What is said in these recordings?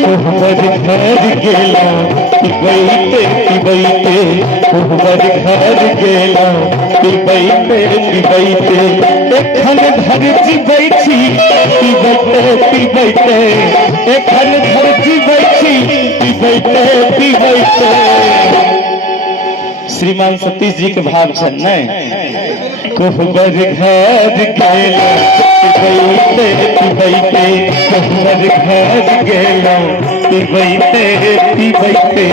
तोहर घर गेला पिबैते पिबैते तोहर घर गेला पिबैते पिबैते एखन घर जीबै छी पिबैते पिबैते एखन घर जीबै छी पिबैते पिबैते। श्रीमान सतीश जी के भाव छन नहीं कोहबर घर गेला पिबैते पिबैते कोहबर घर गेला पिबैते पिबैते।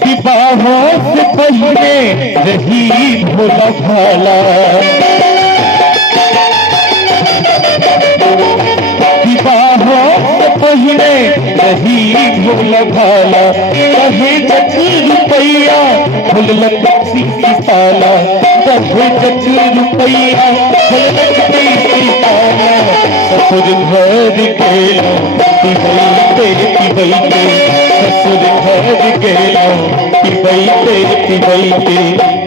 विवाहों से पहले रही भोला भाला विवाहों से पहले रही भोला भाला कहे जची रुपया फुल लगती ताला कहे जची रुपया फुल लगती ताला ससुर घर गेला पिबैते पिबैते ससुर घर गेला पिबैते पिबैते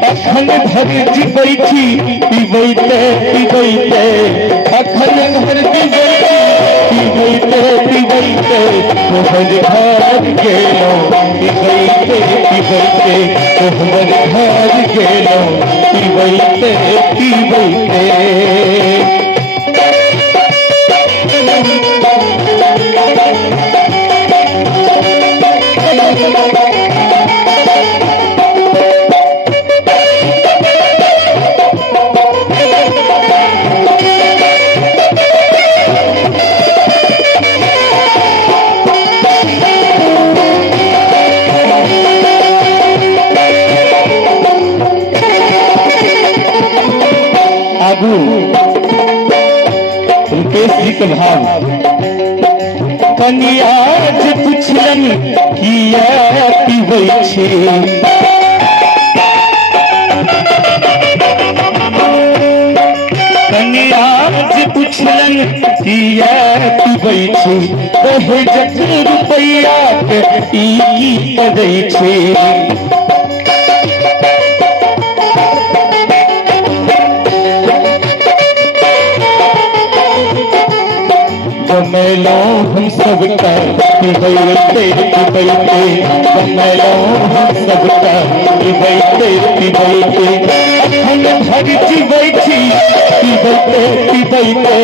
अखन घर जीबै छी पिबैते पिबैते अखन घर जीबै छी पिबैते पिबैते तोहर घर गेला पिबैते पिबैते तोहर घर गेला पिबैते पिबैते। रुपेश जी के भाव कनिया जे पुछलन किया पिबै छी कनिया जे पुछलन किया पिबै छी कहे जते रुपैया के ई करै छी बनैलो हम सबका पिबैते पिबैते बनैलो हम सबका पिबैते पिबैते अखन घर जीबै छी पिबैते पिबैते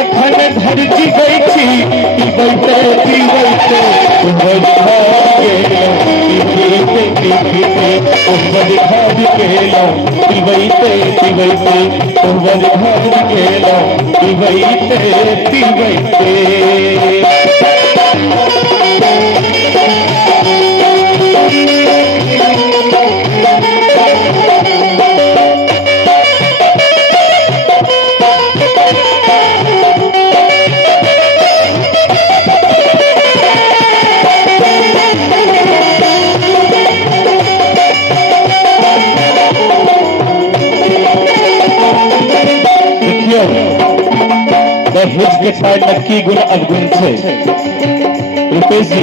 अखन घर जीबै छी पिबैते पिबैते तोहर घर गेला पिबैते पिबैते तोहर घर गेला पिबैते पिबैते तोहर घर गेला पिबैते पिबैते। दहेज के पाए नक्की गुण अवगुण छे रुपेश जी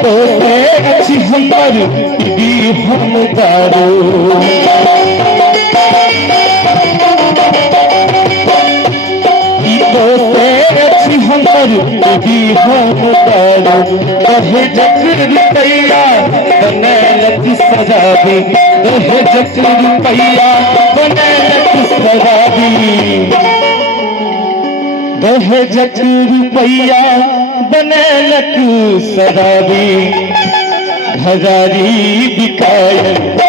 तो से अच्छी हमर दी हम दारू तो से अच्छी हमर दी हम दारू दहेज रुपैया बनैलक सजाबी दहेज रुपैया बनैलक सजाबी दहेज रुपैया बनैलक सदाबी हजारी बिकायल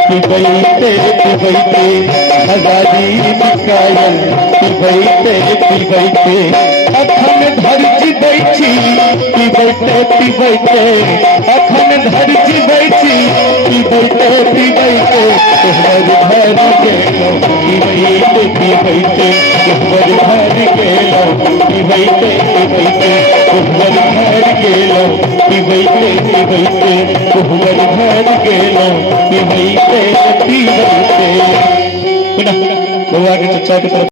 पिबैते पिबैते हजारी बिकायल पिबैते पिबैते अखन घर जीबै छी पिबैते पिबैते अखन घर जीबै छी पिबैते पिबैते तोहर घर गेलौ पिबैते पिबैते कुहबर घर गेलो पिबैते पिबैते कुहबर घर गेलो पिबैते पिबैते कुहबर घर गेलो पिबैते पिबैते। पुनः बउआ के चचा के तरफ